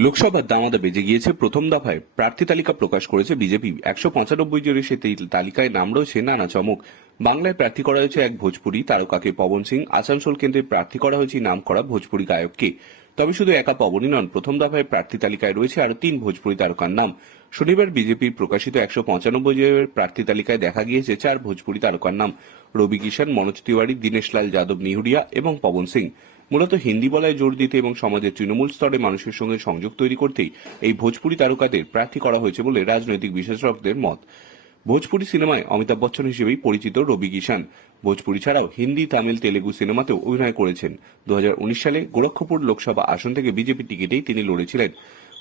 লোকসভার দামাদা বেজে গিয়েছে প্রথম দফায়। প্রার্থী তালিকা প্রকাশ করেছে বিজেপি। একশো পঁচানব্বই জনের সে তালিকায় নাম রয়েছে নানা চমক। বাংলায় প্রার্থী করা হয়েছে এক ভোজপুরি, তারকাকে পবন সিং। আসানসোল কেন্দ্রে প্রার্থী করা হয়েছে নাম করা ভোজপুরি গায়ককে। তবে শুধু একা পবনই নন, প্রথম দফায় প্রার্থী তালিকায় রয়েছে আরও তিন ভোজপুরি তারকার নাম। শনিবার বিজেপির প্রকাশিত একশো পঁচানব্বই জয়ের প্রার্থী তালিকায় দেখা গিয়েছে চার ভোজপুরি তারকার নাম, রবি কিষান মনোজ তিওয়ারি দীনেশলাল যাদব নিহুরিয়া এবং পবন সিং। মূলত হিন্দি বলায় জোর দিতে এবং সমাজের তৃণমূল স্তরে মানুষের সঙ্গে সংযোগ তৈরি করতেই এই ভোজপুরি তারকাদের প্রার্থী করা হয়েছে বলে রাজনৈতিক বিশেষজ্ঞদের মত। ভোজপুরি সিনেমায় অমিতাভ বচ্চন হিসেবেই পরিচিত রবি কিষান ভোজপুরি ছাড়াও হিন্দি, তামিল, তেলেগু সিনেমাতেও অভিনয় করেছেন। দু হাজার উনিশ সালে গোরক্ষপুর লোকসভা আসন থেকে বিজেপি টিকিটেই তিনি লড়েছিলেন।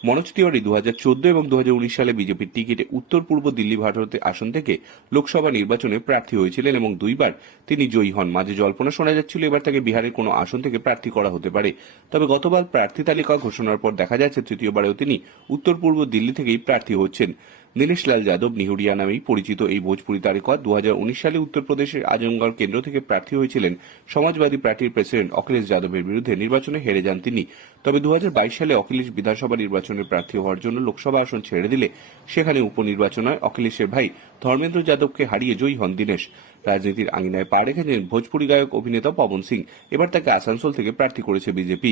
মনোজ তিওয়ারি দু চোদ্দ এবং দু হাজার উনিশ সালে বিজেপির টিকিটে উত্তর পূর্ব দিল্লি ভারতে আসন থেকে লোকসভা নির্বাচনে প্রার্থী হয়েছিলেন এবং দুইবার তিনি জয়ী হন। মাঝে জল্পনা শোনা যাচ্ছিল, এবার তাকে বিহারের কোনো আসন থেকে প্রার্থী করা হতে পারে। তবে গতবার প্রার্থী তালিকা ঘোষণার পর দেখা যাচ্ছে, তৃতীয়বারেও তিনি উত্তর পূর্ব দিল্লি থেকেই প্রার্থী হচ্ছেন। দীনেশলাল যাদব নিহুরিয়া নামেই পরিচিত এই ভোজপুরি তারকা দু সালে উত্তরপ্রদেশের আজমগড় কেন্দ্র থেকে প্রার্থী হয়েছিলেন সমাজবাদী পার্টির প্রেসিডেন্ট অখিলেশ যাদবের বিরুদ্ধে নির্বাচনে হেরে যান তিনি। তবে দু হাজার বাইশ সালে অখিলেশ বিধানসভা নির্বাচনের প্রার্থী হওয়ার জন্য লোকসভা আসন ছেড়ে দিলে সেখানে উপনির্বাচনে অখিলেশের ভাই ধর্মেন্দ্র যাদবকে হারিয়ে জয়ী হন দীনেশ। রাজনীতির আঙিনায় পা রেখেছেন ভোজপুরি গায়ক অভিনেতা পবন সিং। এবার তাকে আসানসোল থেকে প্রার্থী করেছে বিজেপি।